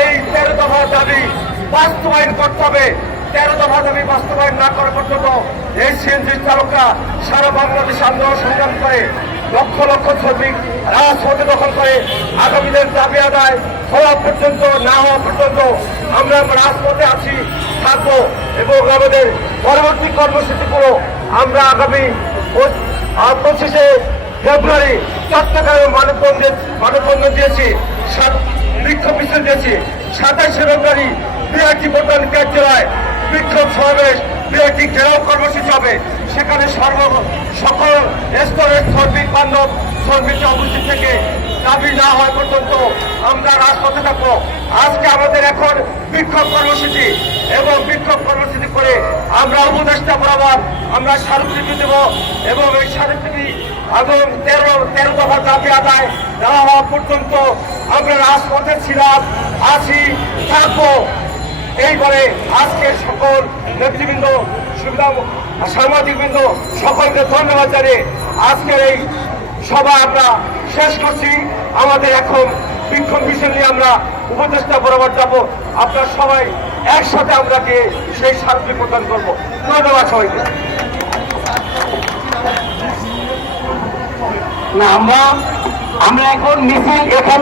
এই 13 দফা দাবি বাস্তবায়ন করতে হবে। 13 দফা দাবি বাস্তবায়ন না করা পর্যন্ত এই সিএনজি চালকরা সারা বাংলাদেশে আন্দোলন সংগ্রাম করে লক্ষ লক্ষ শ্রমিক রাজপথে দখল করে আগামী দিনের দাবি আদায় হওয়া পর্যন্ত না হওয়া পর্যন্ত আমরা রাজপথে আছি থাকবো এবং আমাদের পরবর্তী কর্মসূচিগুলো আমরা আগামী 25শে ফেব্রুয়ারি চট্টগ্রামে মানববন্ধন দিয়েছি, বিক্ষোভ মিছিল দিয়েছি। 27শে ফেব্রুয়ারি বিআরটি প্রধান কার্যালয় বিক্ষোভ সমাবেশ বিআরটি ঘেরাও কর্মসূচি হবে। সেখানে সকল স্তরের শ্রমিক বান্ধব শ্রমিকরা উপস্থিত থেকে দাবি না হওয়া পর্যন্ত আমরা রাজপথে থাকবো। আজকে আমাদের এখন বিক্ষোভ কর্মসূচি এবং বিক্ষোভ কর্মসূচি করে আমরা উপদেষ্টা বরাবর আমরা স্মারকলিপি দেব এবং এই স্মারকলিপি এবং 13 দফা দাবি আদায় না হওয়া পর্যন্ত আমরা রাজপথে ছিলাম, আছি, থাকবো। এইবারে আজকে সকল নেতৃবৃন্দ সাংবাদিকবৃন্দ সকলকে ধন্যবাদ জানিয়ে আজকের এই সভা আমরা শেষ করছি। আমাদের এখন বিক্ষোভ মিছিল নিয়ে আমরা উপদেষ্টা বরাবর যাব। আপনারা সবাই একসাথে আমরা গিয়ে সেই স্মারকলিপি প্রদান করবো। ধন্যবাদ সবাইকে। না আমরা এখন মিছিল এখান